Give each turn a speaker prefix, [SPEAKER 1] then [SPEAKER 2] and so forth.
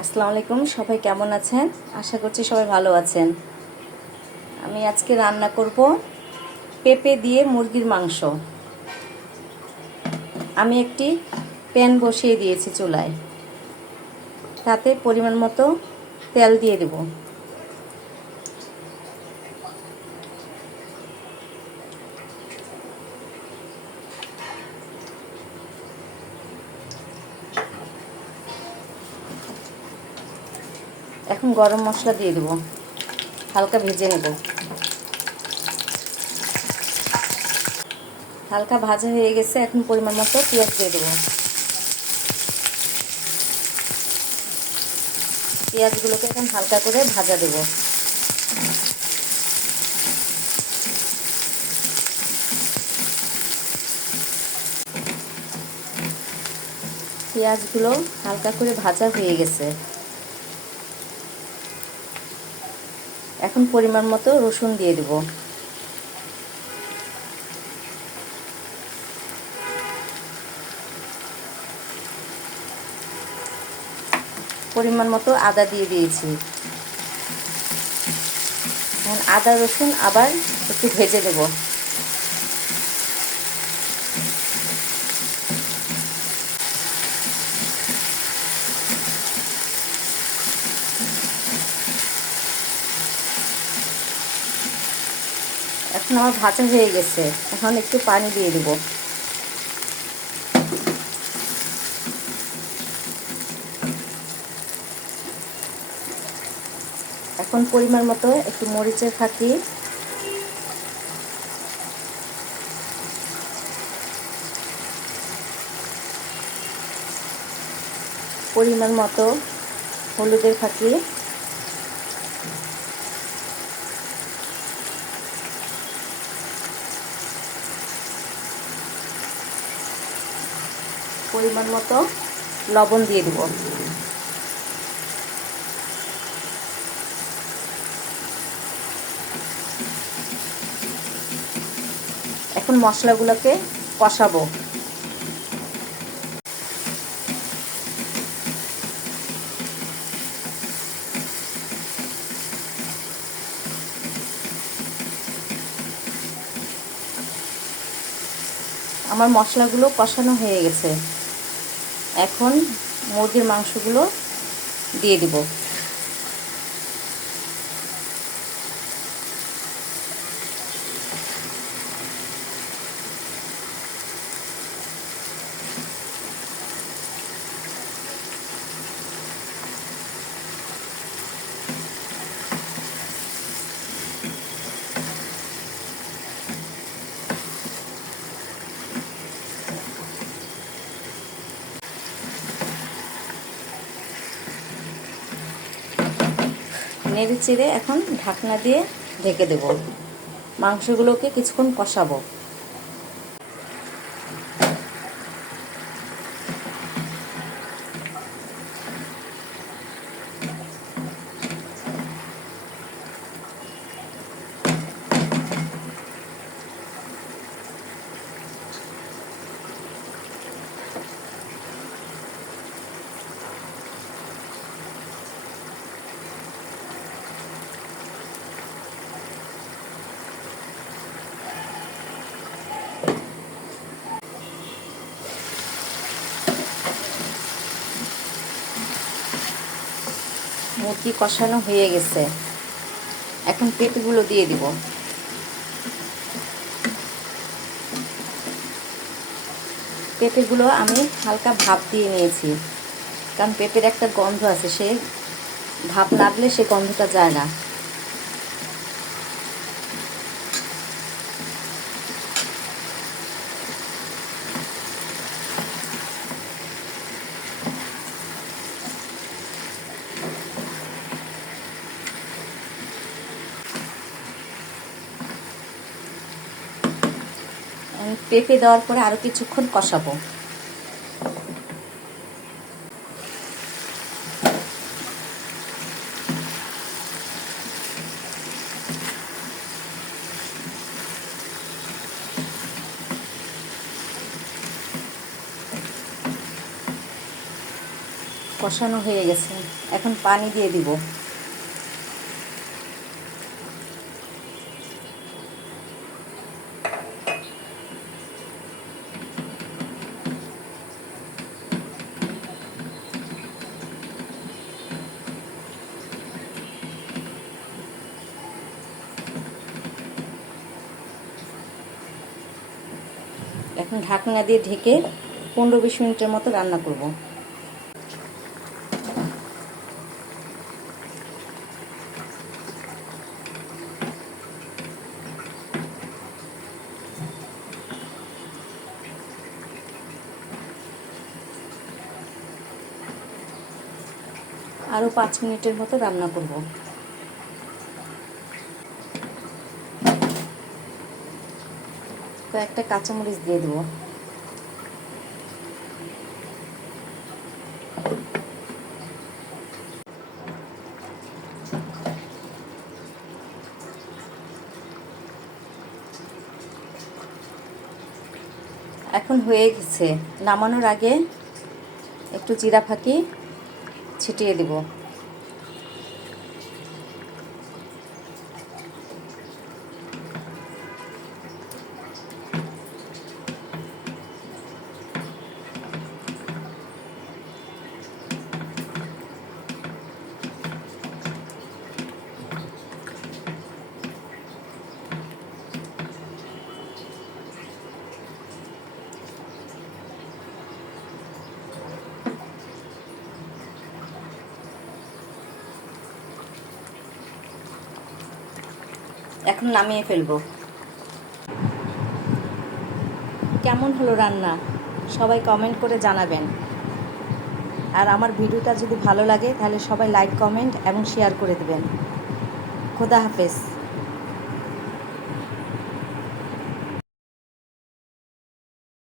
[SPEAKER 1] আসসালামু আলাইকুম, সবাই কেমন আছেন? আশা করছি সবাই ভালো আছেন। আমি আজকে রান্না করব পেঁপে দিয়ে মুরগির মাংস। আমি একটি প্যান বসিয়ে দিয়েছি চুলায়। তাতে পরিমাণ মতো তেল দিয়ে দেব। এখন গরম মশলা দিয়ে দেবো। হালকা ভেজে নেব। হালকা ভাজা হয়ে গেছে, এখন পরিমাণ মতো পেঁয়াজ দিয়ে দেবো। পেঁয়াজগুলোকে এখন হালকা করে ভাজা দেব। পেঁয়াজগুলো হালকা করে ভাজা হয়ে গেছে। এখন পরিমাণ মতো রসুন দিয়ে দেব। পরিমাণ মতো আদা দিয়ে দিয়েছি। আদা রসুন আবার একটু ভেজে দেব। এখন আমার ভাজা হয়ে গেছে। এখন একটু পানি দিয়ে দেব। এখন পরিমাণ মতো একটু মরিচের ফাঁকি। পরিমাণ মতো হলুদের ফাঁকি। পরিমাণ মতো লবণ দিয়ে দেব। এখন মশলাগুলোকে কষাবো। আমার মশলাগুলো কষানো হয়ে গেছে। এখন মুরগির মাংসগুলো দিয়ে দিব। নেড়ে চেড়ে এখন ঢাকনা দিয়ে ঢেকে দেব। মাংসগুলোকে কিছুক্ষণ কষাবো। মুরগি কষানো হয়ে গেছে। এখন পেঁপেগুলো দিয়ে দিব। পেঁপেগুলো আমি হালকা ভাপ দিয়ে নিয়েছি। কারণ পেঁপের একটা গন্ধ আছে, সে ভাপ লাগলে সে গন্ধটা যায় না। পেঁপে দেওয়ার পরে আরও কিছুক্ষণ কষাবো। কষানো হয়ে গেছে। এখন পানি দিয়ে দিব। এখন ঢাকনা দিয়ে ঢেকে পনেরো বিশ মিনিটের মতো রান্না করব। আরও পাঁচ মিনিটের মতো রান্না করব। কয়েকটা কাঁচামরিচ দিয়ে দেবো। এখন হয়ে গেছে। নামানোর আগে একটু জিরা ফাঁকি ছিটিয়ে দিব। এখন নামিয়ে ফেলব। কেমন হলো রান্না? সবাই কমেন্ট করে জানাবেন। আর আমার ভিডিওটা যদি ভালো লাগে, তাহলে সবাই লাইক কমেন্ট এবং শেয়ার করে দেবেন। খোদা হাফেজ।